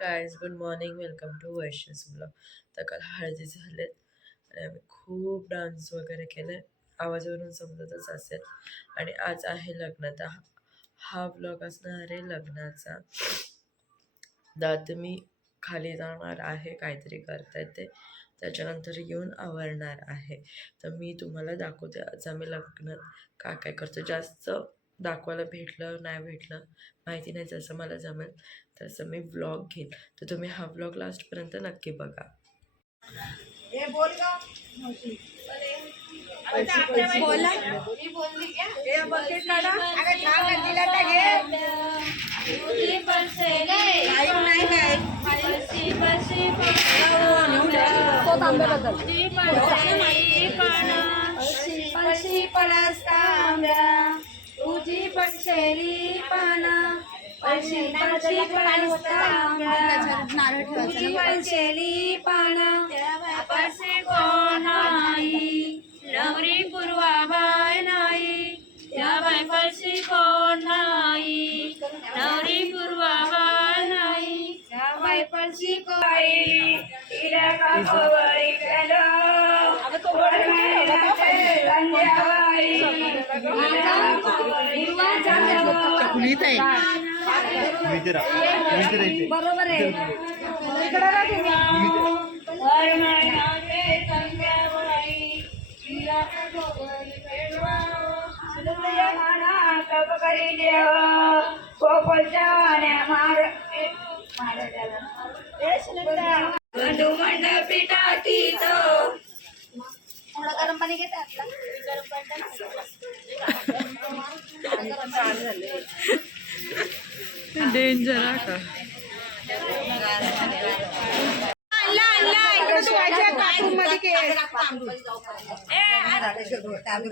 Guys good morning, welcome to वैश्यस blog. तर काल हळदी झालेत आणि आम्ही खूप डान्स वगैरे केले, आवाजावरून समजतच असेल. आणि आज आहे लग्न, तर हा ब्लॉग असणार आहे लग्नाचा. तर मी खाली जाणार आहे, काहीतरी करता येते, त्याच्यानंतर येऊन आवरणार आहे. तर मी तुम्हाला दाखवते आज आम्ही लग्नात काय काय करतो. जास्त दाखवायला भेटलं नाही भेटलं माहिती नाही, जसं मला जमेल तसं मी व्लॉग घेईन. तर तुम्ही हा व्लॉग लास्टपर्यंत नक्की बघा. तुझी पंचेली पाना तुझी पंचेली पाना पासे कोण नाही नवरी पूर्वाबाई नाही त्या बाई पाशी कोण नाही नवरी पूर्वाबाई नाही त्या बाई पाशी कोई इला का कोई केलो बरोबर आहे. पिठाती तो थोडं गरम पाणी घेते डेंजर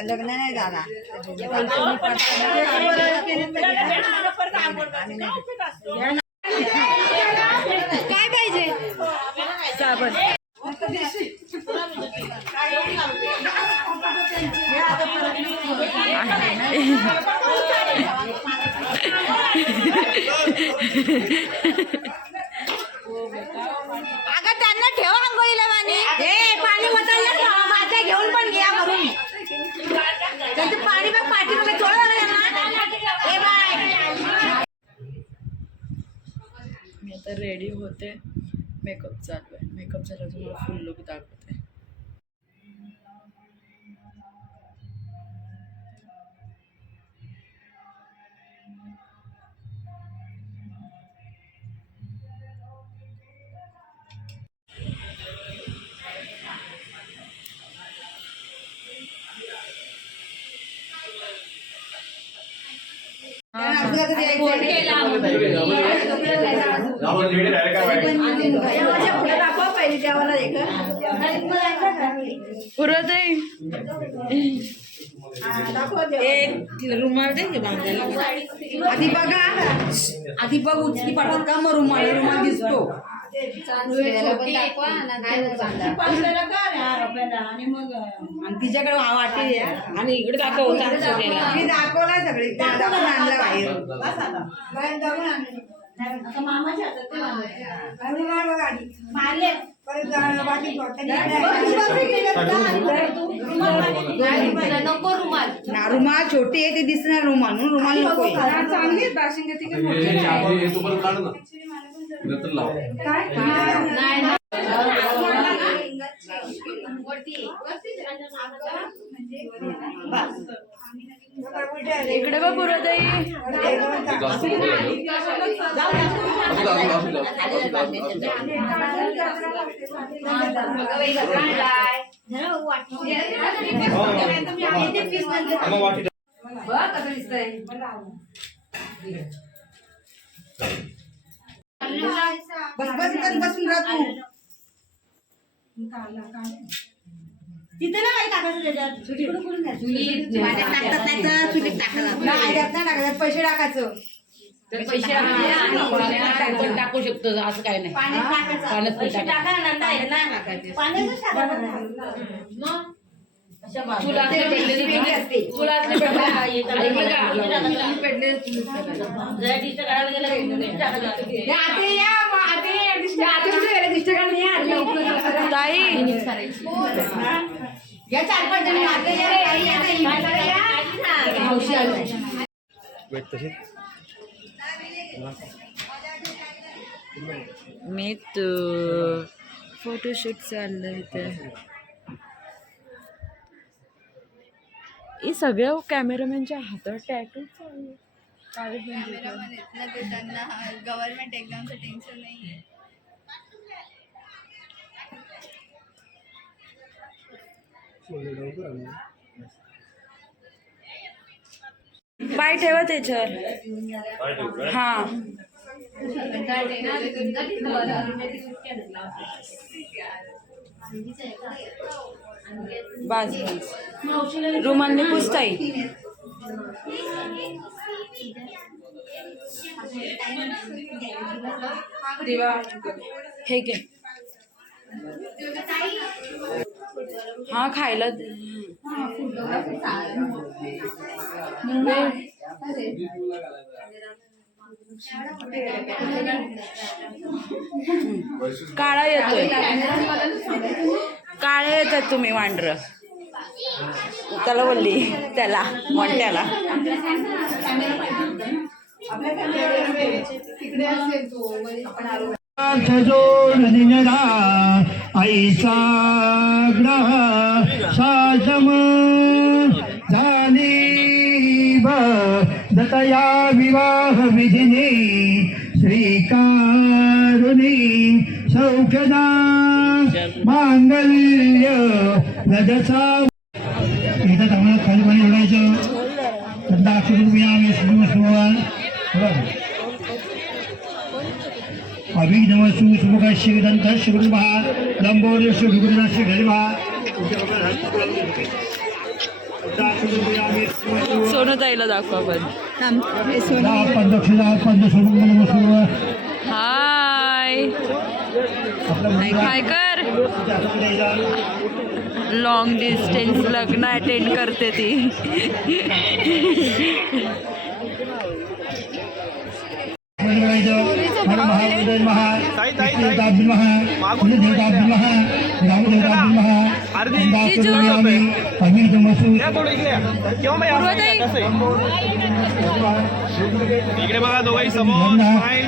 लग्न नाही झाला काय पाहिजे साबण. अगं त्यांना ठेव आंघोळीला पाणी माझा घेऊन पण घ्या भरून त्यांचं पाणी बघ पाठी बघ मी आता रेडी होते, मेकअप चालू आहे. मेकअप झाला तुम्हाला फुल लुक दाखवते. पुरतही रुमाल दे की बांधायला. आधी बघा आधी बघ उचकी पडतात का मग रुमाल रुमाल दिसतो आणि तिच्याकडे वाटे आणि इकडे दाखव मी दाखवला सगळी दाखवून आणलं बाहेर नको रुमाल रुमाल छोटी आहे ते दिसणार रुमाल म्हणून रुमाल नको इकडे बघ पुरतही. बस बस बसून राह तू तिथे ना काही टाकायचं त्याच्यात टाकतात पैसे टाकायचं टाकू शकतो असं काय नाही. आते या 4-5 जणी मावशी आली. मी तू फोटोशूट चाललंय इथे. हे सगळ्या कॅमेरामॅनच्या हातात टॅटू त्यांना गव्हर्नमेंट एक्झामचं टेन्शन नाही. पाय ठेवा त्याच्यावर. हा बस बस रुमालने पुसताई. हे घे. हा खायला काळा येतोय. काळे येतात तुम्ही वांढर. त्याला बोलली त्याला मोठ्याला. जोड दिनरा आईचा ग्रह साजम झाली दतया विवाह विधिने श्रीकारुणी सौख्यदा मांगल्य लजसा. एकदा आम्हाला खाली पाणी ओढायचं. अभिनवसु सुमुखाशिदंत शिवृभा लंबोदर शिवृगुरुनाशी घरभा. सोनूताईला दाखवा पण. हाय हाय कर. लॉंग डिस्टन्स लग्न अटेंड करते ती. इकडे बघा दोघंही समोर.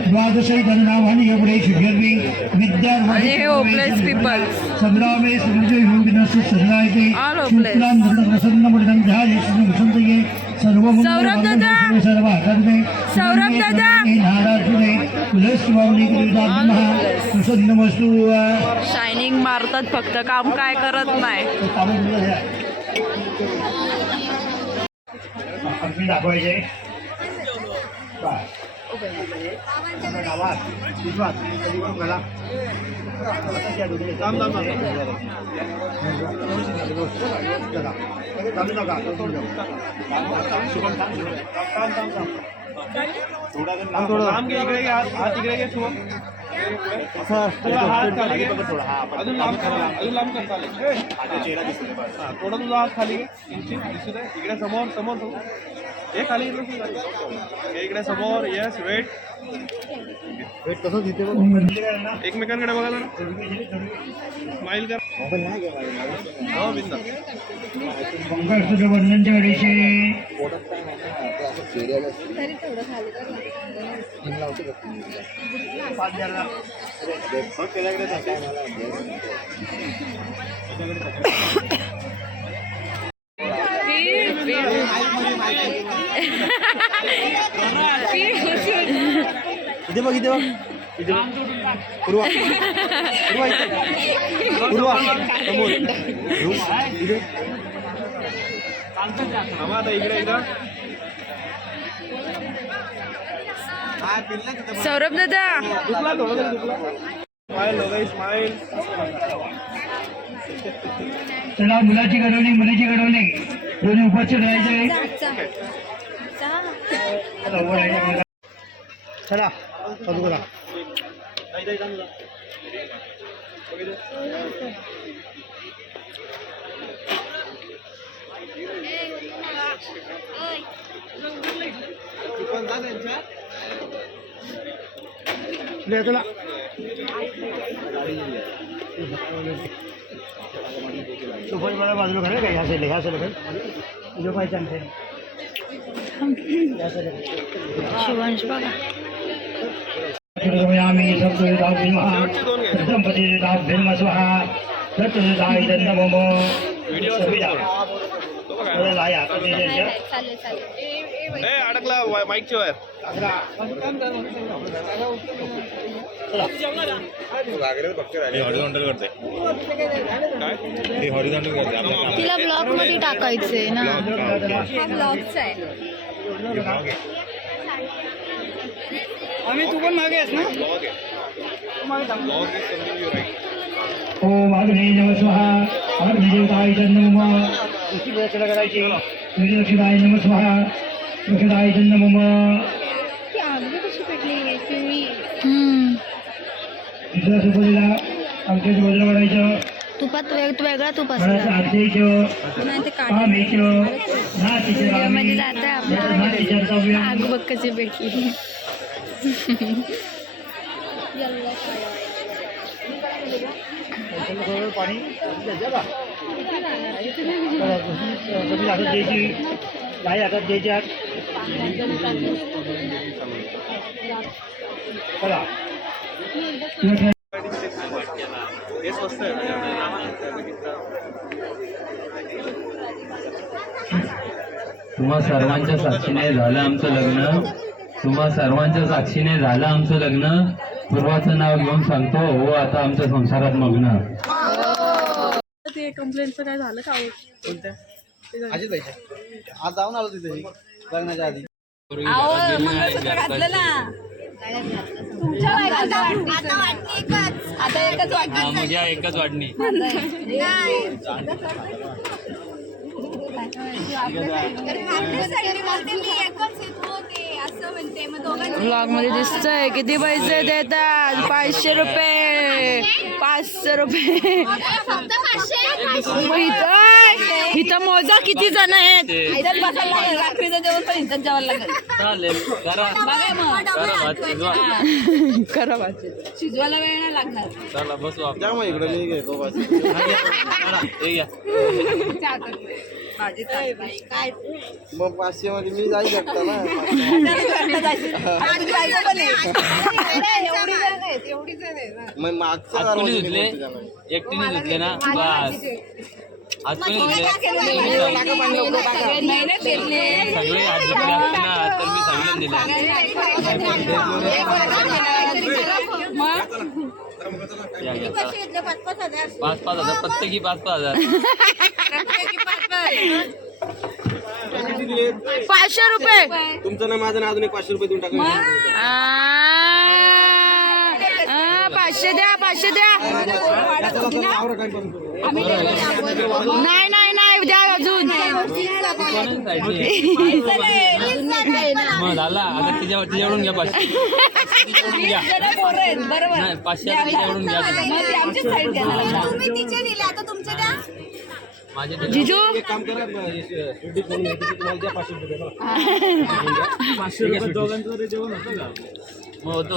द्वादशी नावाने एवढे शिगर्वी विद्या होपलेस पीपल. संग्रामे सौरभ दादा. सौरभ दादा. शायनिंग मारतात फक्त, काम काय करत नाही. दाखवायचे लांब घे. इकडे घे. हात इकडे घे. थोडा हात खाली घे. अजून लांब कर. चालेल. थोडा तुझा हात खाली घे. दिसू दे. इकडे समोर समोर हे खाली इकडे समोर. येस. वेट एकमेकांकडे बघा ना. स्माइल कर. हो बिंदा. मंगळसूत्रबंधनच्या वेळेचे इथे बघ. इथे बघ. इथे पूर्वा. पूर्वा समोर. आता इकडे एकदा. सौरभ दादा. दुखला थोडं दुखला. स्माइल दोघंही स्माइल. चला मुलाची घडवणी मुलीची घडवणी दोन्ही उपस्थित राहायचे. चला चालू करा. चला सुपर मला बाजूला करेल का ह्या साईडला करेल तुझं काय सांगते शिवांश बघा आम्ही संपती भीम स्वाहा तत्दाय दंडमम लाया चालेल चालेल ए अडकला माईकची वायर तिला ब्लॉग मध्ये टाकायचंय ना हा ब्लॉगचा आहे आम्ही तू पण मागे आहेस ना ओम अग्ने नमः स्वाहा अग्निदेवताय नमः इसी प्रकार करायची सूर्यदक्षिणाय नमः स्वाहा दक्षिणाय नमः ती आगली कशी पेटली पिवळी दुसऱ्या सुपारीला आमच्या बाजूला काढायचं तुपात वेगळा तुप थोडासा असला आमच्याचं नाही ते आम्हीचं नातीचं मध्ये जाता आपला नातीचं आग बघ कशी पेटली पाणी कमी हातात द्यायची काही हातात द्यायच्या चला हे स्वस्त आहे तुम्हा सर्वांच्या साक्षीने झालं आमचं लग्न तुम्हा सर्वांच्या साक्षीने झालं आमचं लग्न पूर्वाचं नाव घेऊन सांगतो हो आता आमच्या संसारात मग्न ते कंप्लेंटचं काय झालं का आज जाऊन आलो तिथे लग्नाच्या आधी मंगळसूत्र घातलं ना तुमच्या आता एकच वाटणी मजा एकच वाटणी ब्लॉग मध्ये दिसतंय किती पैसे देतात 500 रुपये 500 रुपये इथं मोजा किती जण आहेत रात्रीचं जेवण पण इथं जेवायला लागेल चालेल करा शिजवायला वेळ नाही लागणार चला बसू आपण त्या मग इकडे मी घेतो बस हे घ्या मग 500 मध्ये मी जाऊ शकता ना मग मागचं आज कोणी धुतले एकटीने धुतले ना बस आज कोणी धुतले सगळे हात धुतले असते ना तर मी सगळ्यांना दिला 5,000 प्रत्येकी 5,000 500 रुपये तुमचं ना माझं ना अजून एक 500 रुपये देऊन टाका 500 द्या 500 द्या नाही नाही नाही द्या अजून मग झाला आता तिच्याकडून घ्या 500 नाही 500 तिच्याकडून घ्या माझे जिजू एक काम करा शेवटी फोन घेते तुम्हाला द्या 500 रुपये द्या. 500 रुपये दोघांचं जेवण होतं का मग होतं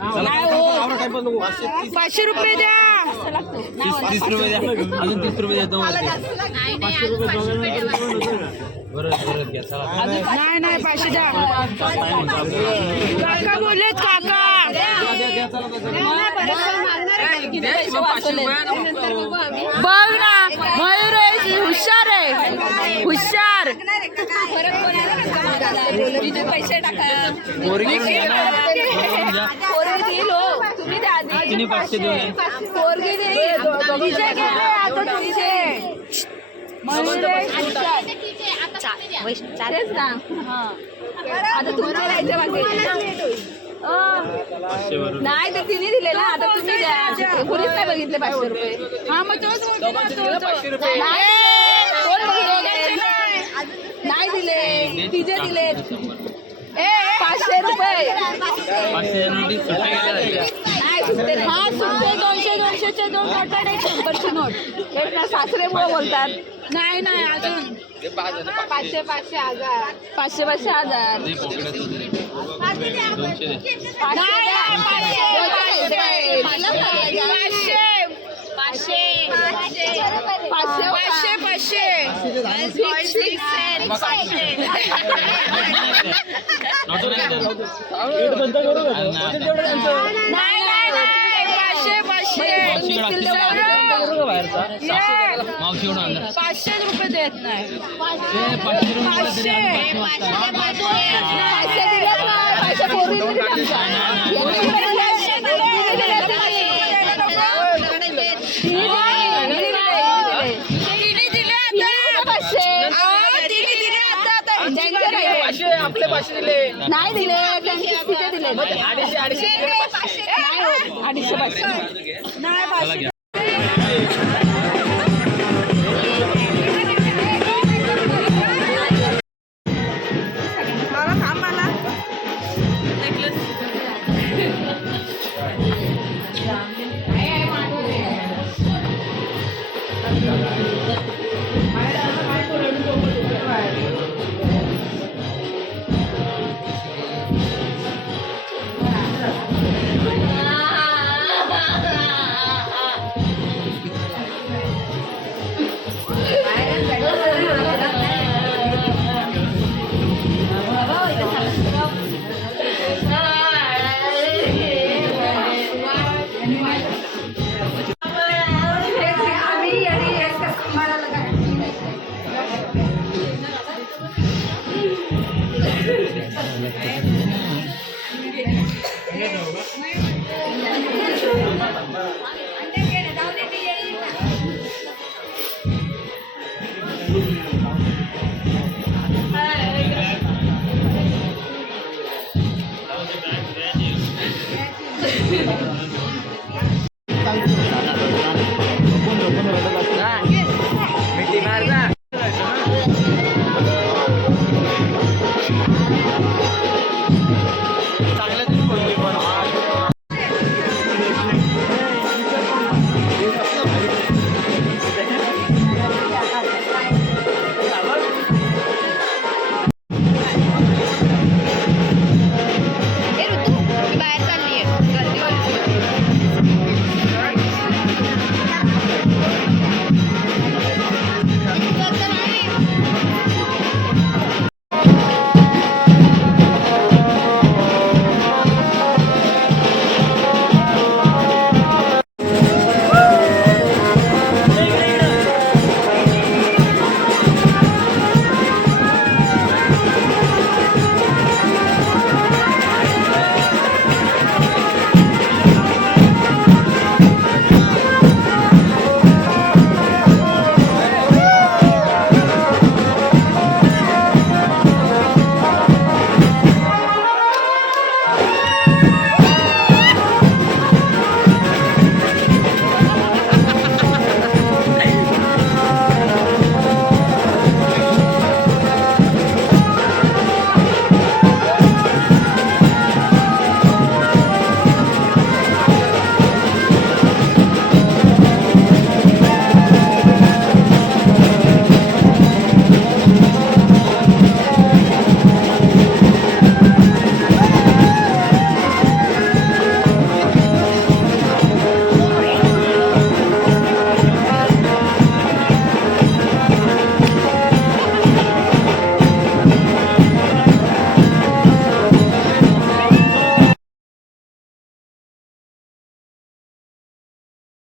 आवरा काय पण नको 500 रुपये द्या 30 रुपये द्या अजून 30 रुपये देतो बरोबर घ्या चला नाही नाही 500 द्या काका बोललेत काका बघ ना मयूर हुशार आहे हुशार पैसे टाका तिने 500 दिले नाही तर तिने दिले ना आता तुम्ही द्या कोणीच नाही बघितले 500 रुपये हा मग नाही दिले तिचे दिले 500 रुपये हा सुट्टे 200चे 2 नोट आणि 100ची नोट एक ना सासरेमुळे बोलतात नाही नाही अजून 500 हजार 500 हजार ₹500 देत नाही. 500 दिले ना, 500 पोरी दिले आमच्या. आपले 500 दिले नाही दिले, तिथे दिले 250 500 नाही 500